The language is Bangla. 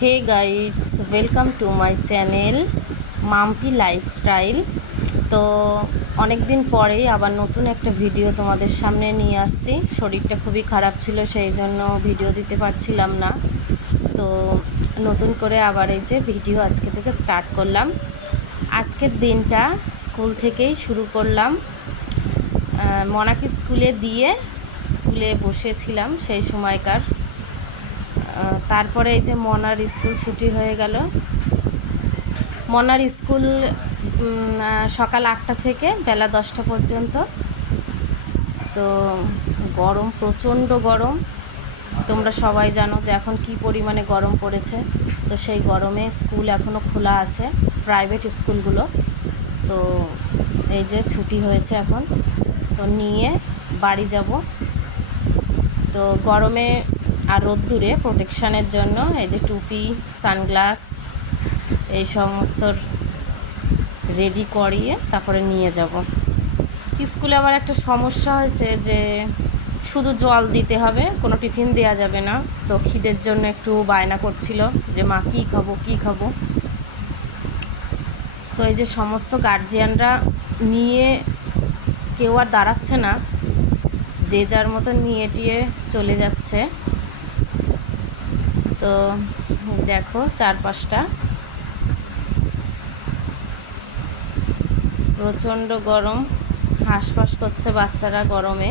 Hey guys, welcome to my channel Mampi lifestyle. তো অনেক দিন পরেই আবার নতুন একটা ভিডিও তোমাদের সামনে নিয়ে আসছি। শরীরটা খুবই খারাপ ছিল, সেই জন্য ভিডিও দিতে পারছিলাম না। তো নতুন করে আবার এই যে ভিডিও আজকে থেকে স্টার্ট করলাম। আজকের দিনটা স্কুল থেকেই শুরু করলাম। মনাকে স্কুলে দিয়ে স্কুলে বসেছিলাম সেই সময়কার। তারপরে এই যে মনার স্কুল ছুটি হয়ে গেল। মনার স্কুল সকাল 8টা থেকে বেলা 10টা পর্যন্ত। তো গরম, প্রচণ্ড গরম। তোমরা সবাই জানো যে এখন কি পরিমাণে গরম পড়েছে। তো সেই গরমে স্কুল এখনও খোলা আছে, প্রাইভেট স্কুলগুলো। তো এই যে ছুটি হয়েছে এখন, তো নিয়ে বাড়ি যাব। তো গরমে আর রোদ্দুরে প্রোটেকশানের জন্য এই যে টুপি, সানগ্লাস এই সমস্ত রেডি করিয়ে তারপরে নিয়ে যাব। স্কুলে আবার একটা সমস্যা হয়েছে যে শুধু জল দিতে হবে, কোনো টিফিন দেওয়া যাবে না। তো খিদের জন্য একটু বায়না করছিল যে মা কী খাবো কী খাবো। তো এই যে সমস্ত গার্জিয়ানরা নিয়ে কেউ আর দাঁড়াচ্ছে না, যে যার মতো নিয়ে টিয়ে চলে যাচ্ছে। তো দেখো চারপাশটা প্রচণ্ড গরম, হাঁসফাঁস করছে বাচ্চারা গরমে।